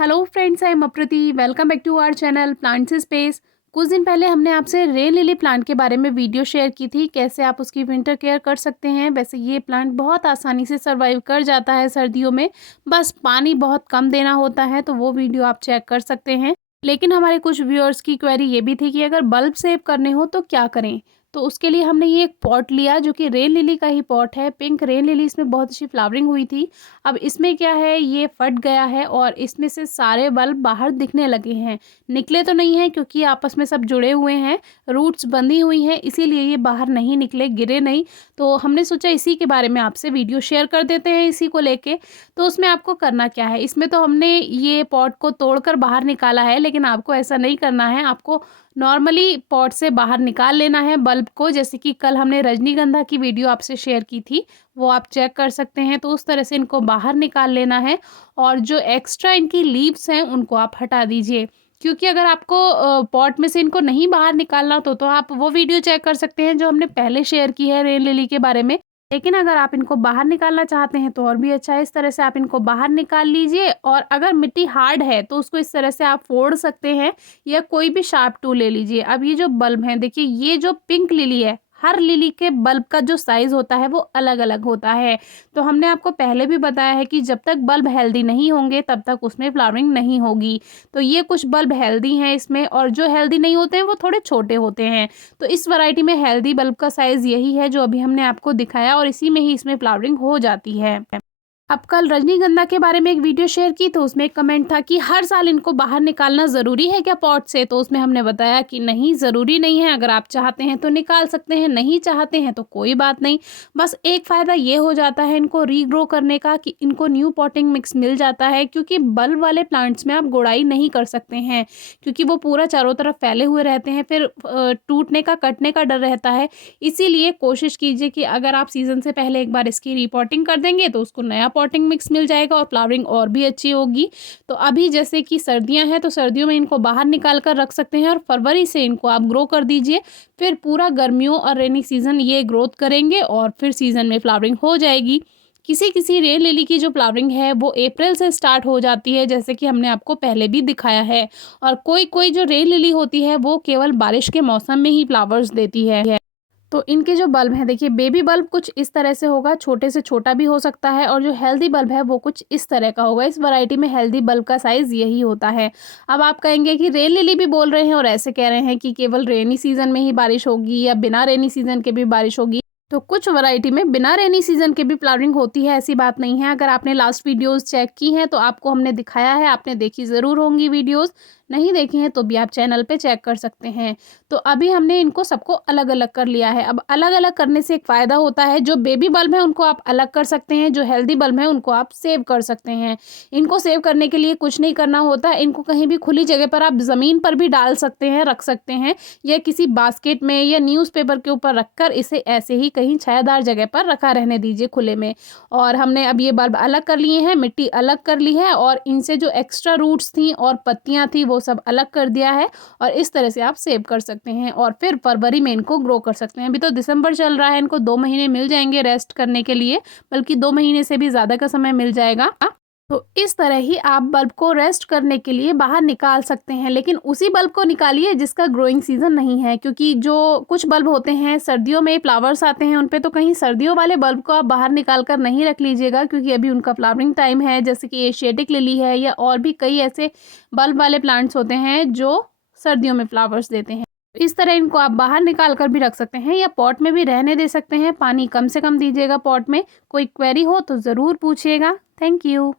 Hello friends, I am Aprati. Welcome back to our channel plants space. कुछ दिन पहले हमने आपसे रेन लिली प्लांट के बारे में वीडियो शेयर की थी, कैसे आप उसकी विंटर केयर कर सकते हैं। वैसे ये प्लांट बहुत आसानी से सर्वाइव कर जाता है सर्दियों में, बस पानी बहुत कम देना होता है, तो वो वीडियो आप चेक कर सकते हैं। लेकिन हमारे कुछ व्यूअर्स की क्वेरी ये भी थी कि अगर बल्ब सेव करने हो तो क्या करें। तो उसके लिए हमने ये एक पॉट लिया जो कि रेन लिली का ही पॉट है। पिंक रेन लिली, इसमें बहुत अच्छी फ्लावरिंग हुई थी। अब इसमें क्या है, ये फट गया है और इसमें से सारे बल्ब बाहर दिखने लगे हैं। निकले तो नहीं हैं क्योंकि आपस में सब जुड़े हुए हैं, रूट्स बंधी हुई हैं, इसीलिए ये बाहर नहीं निकले, गिरे नहीं। तो हमने सोचा इसी के बारे में आपसे वीडियो शेयर कर देते हैं इसी को लेके। तो उसमें आपको करना क्या है, इसमें तो हमने ये पॉट को तोड़कर बाहर निकाला है, लेकिन आपको ऐसा नहीं करना है। आपको नॉर्मली पॉट से बाहर निकाल लेना है बल्ब को, जैसे कि कल हमने रजनीगंधा की वीडियो आपसे शेयर की थी, वो आप चेक कर सकते हैं। तो उस तरह से इनको बाहर निकाल लेना है और जो एक्स्ट्रा इनकी लीव्स हैं उनको आप हटा दीजिए। क्योंकि अगर आपको पॉट में से इनको नहीं बाहर निकालना तो आप वो वीडियो चेक कर सकते हैं जो हमने पहले शेयर की है रेन लिली के बारे में। लेकिन अगर आप इनको बाहर निकालना चाहते हैं तो और भी अच्छा है। इस तरह से आप इनको बाहर निकाल लीजिए और अगर मिट्टी हार्ड है तो उसको इस तरह से आप फोड़ सकते हैं या कोई भी शार्प टूल ले लीजिए। अब ये जो बल्ब हैं, देखिए ये जो पिंक लिली है, हर लिली के बल्ब का जो साइज़ होता है वो अलग अलग होता है। तो हमने आपको पहले भी बताया है कि जब तक बल्ब हेल्दी नहीं होंगे तब तक उसमें फ्लावरिंग नहीं होगी। तो ये कुछ बल्ब हेल्दी हैं इसमें, और जो हेल्दी नहीं होते हैं वो थोड़े छोटे होते हैं। तो इस वैरायटी में हेल्दी बल्ब का साइज़ यही है जो अभी हमने आपको दिखाया, और इसी में ही इसमें फ्लावरिंग हो जाती है। अब कल रजनीगंधा के बारे में एक वीडियो शेयर की, तो उसमें एक कमेंट था कि हर साल इनको बाहर निकालना ज़रूरी है क्या पॉट से। तो उसमें हमने बताया कि नहीं, ज़रूरी नहीं है। अगर आप चाहते हैं तो निकाल सकते हैं, नहीं चाहते हैं तो कोई बात नहीं। बस एक फ़ायदा ये हो जाता है इनको रीग्रो करने का कि इनको न्यू पॉटिंग मिक्स मिल जाता है, क्योंकि बल्ब वाले प्लांट्स में आप गुड़ाई नहीं कर सकते हैं क्योंकि वो पूरा चारों तरफ फैले हुए रहते हैं, फिर टूटने का, कटने का डर रहता है। इसीलिए कोशिश कीजिए कि अगर आप सीज़न से पहले एक बार इसकी रीपॉटिंग कर देंगे तो उसको नया पॉटिंग मिक्स मिल जाएगा और फ्लावरिंग और भी अच्छी होगी। तो अभी जैसे कि सर्दियां हैं तो सर्दियों में इनको बाहर निकाल कर रख सकते हैं और फरवरी से इनको आप ग्रो कर दीजिए। फिर पूरा गर्मियों और रेनी सीजन ये ग्रोथ करेंगे और फिर सीजन में फ्लावरिंग हो जाएगी। किसी किसी रेन लिली की जो फ्लावरिंग है वो अप्रैल से स्टार्ट हो जाती है, जैसे कि हमने आपको पहले भी दिखाया है। और कोई कोई जो रेन लिली होती है वो केवल बारिश के मौसम में ही फ्लावर्स देती है। तो इनके जो बल्ब हैं, देखिए बेबी बल्ब कुछ इस तरह से होगा, छोटे से छोटा भी हो सकता है, और जो हेल्दी बल्ब है वो कुछ इस तरह का होगा। इस वैरायटी में हेल्दी बल्ब का साइज़ यही होता है। अब आप कहेंगे कि रेन लिली भी बोल रहे हैं और ऐसे कह रहे हैं कि केवल रेनी सीजन में ही बारिश होगी या बिना रेनी सीजन के भी बारिश होगी। तो कुछ वैरायटी में बिना रेनी सीजन के भी फ्लावरिंग होती है, ऐसी बात नहीं है। अगर आपने लास्ट वीडियोस चेक की हैं तो आपको हमने दिखाया है, आपने देखी ज़रूर होंगी वीडियोस। नहीं देखी हैं तो भी आप चैनल पे चेक कर सकते हैं। तो अभी हमने इनको सबको अलग अलग कर लिया है। अब अलग अलग करने से एक फ़ायदा होता है, जो बेबी बल्ब है उनको आप अलग कर सकते हैं, जो हेल्दी बल्ब है उनको आप सेव कर सकते हैं। इनको सेव करने के लिए कुछ नहीं करना होता, इनको कहीं भी खुली जगह पर आप ज़मीन पर भी डाल सकते हैं, रख सकते हैं, या किसी बास्केट में या न्यूज़पेपर के ऊपर रखकर इसे ऐसे ही कहीं छायादार जगह पर रखा रहने दीजिए, खुले में। और हमने अब ये बल्ब अलग कर लिए हैं, मिट्टी अलग कर ली है, और इनसे जो एक्स्ट्रा रूट्स थी और पत्तियां थी वो सब अलग कर दिया है। और इस तरह से आप सेव कर सकते हैं और फिर फरवरी में इनको ग्रो कर सकते हैं। अभी तो दिसंबर चल रहा है, इनको 2 महीने मिल जाएंगे रेस्ट करने के लिए, बल्कि 2 महीने से भी ज़्यादा का समय मिल जाएगा। तो इस तरह ही आप बल्ब को रेस्ट करने के लिए बाहर निकाल सकते हैं, लेकिन उसी बल्ब को निकालिए जिसका ग्रोइंग सीजन नहीं है, क्योंकि जो कुछ बल्ब होते हैं सर्दियों में फ्लावर्स आते हैं उन पे, तो कहीं सर्दियों वाले बल्ब को आप बाहर निकाल कर नहीं रख लीजिएगा, क्योंकि अभी उनका फ्लावरिंग टाइम है, जैसे कि एशियाटिक लिली है या और भी कई ऐसे बल्ब वाले प्लांट्स होते हैं जो सर्दियों में फ्लावर्स देते हैं। इस तरह इनको आप बाहर निकाल कर भी रख सकते हैं या पॉट में भी रहने दे सकते हैं। पानी कम से कम दीजिएगा पॉट में। कोई क्वेरी हो तो ज़रूर पूछिएगा। Thank you.